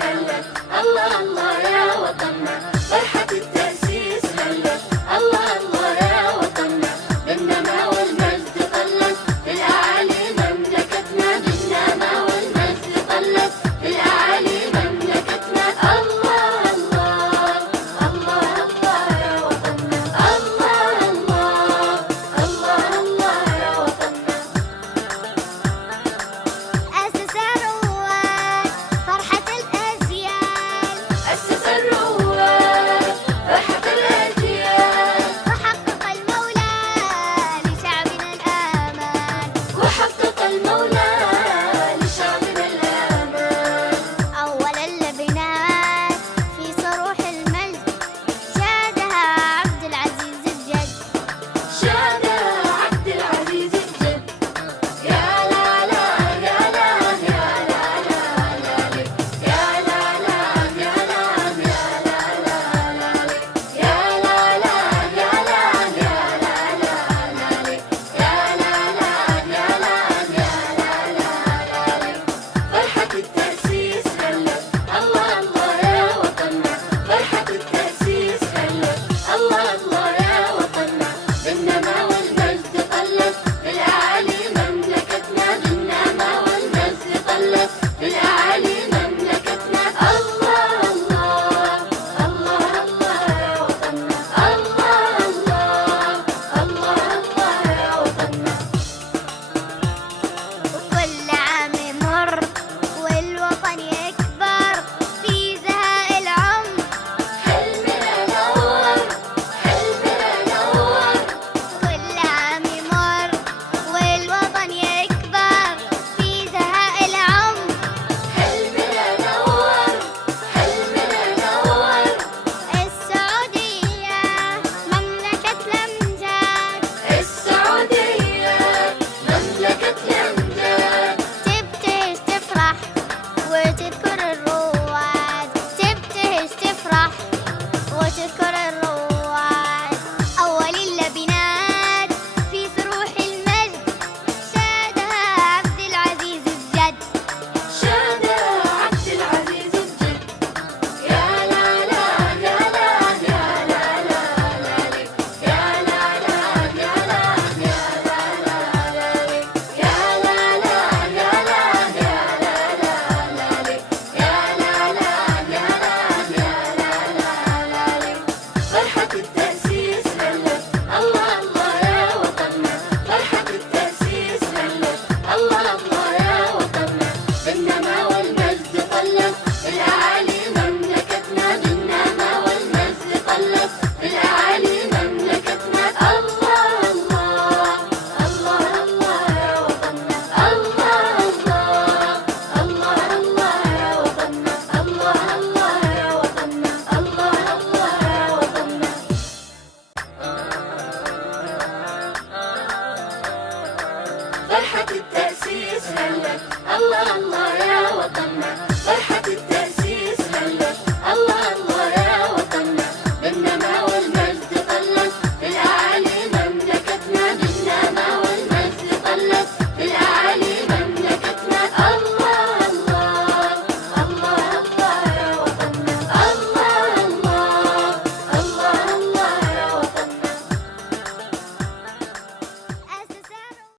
هلا الله الله يا وطننا، فرحة التأسيس هلا الله الله يا وطننا، بالنما والمجد طلت بالأعالي مملكتنا، بالنما والمجد طلت بالأعالي مملكتنا. الله الله الله الله يا وطننا، الله الله الله الله يا وطننا. أسس الرواد فرحة الأجيال، أسس الرواد فرحة الأجيال، وحقق المولى لشعبنا الآمال، وحقق المولى لشعبنا الآمال. أول اللبنات في صروح المجد شادها عبد العزيز الجد، شادها عبد العزيز الجد. يا لا لا يا لا يا لا لا لا لك، يا لا لا يا لا يا لا لا لا لك، يا لا لا يا لا يا لا لا لا لك، يا لا لا يا لا يا لا لا لا لك. فرحة التأسيس هلا الله الله يا وطننا، فرحة التأسيس هلا الله الله يا وطننا، بالنما والمجد طلت بالأعالي مملكتنا، بالنما والمجد طلت بالأعالي مملكتنا. الله الله الله الله يا وطننا، الله الله الله الله يا وطننا. وكل عام يمر والوطن يكبر في زهاء العمر، حلمنا نور، حلمنا نور، كل عام يمر والوطن يكبر في زهاء العمر، حلمنا نور، حلمنا نور. السعودية مملكة الأمجاد، السعودية مملكة الأمجاد، تبتهج تفرح وتذكر الرواد، تبتهج تفرح وتذكر الرواد. أول اللبنات في صروح المجد شادها عبد العزيز الجد، شادها عبد العزيز الجد. يا لا لا يا لا يا لا لا لا لك، يا لا لا يا لا يا لا لا لا لك، يا لا لا يا لا يا لا لا لا لك، يا لا لا يا لا يا لا لا لا لك. فرحة التأسيس هلا الله الله يا وطننا، فرحة التأسيس هلا الله الله يا وطننا، بالنما والمجد طلت بالأعالي مملكتنا، بالنما والمجد طلت بالأعالي مملكتنا. الله الله الله الله يا وطننا، الله الله الله الله يا وطننا، الله الله يا وطننا، الله الله يا وطننا. فرحة التأسيس هلا الله الله يا وطننا، فرحة التأسيس هلا الله الله يا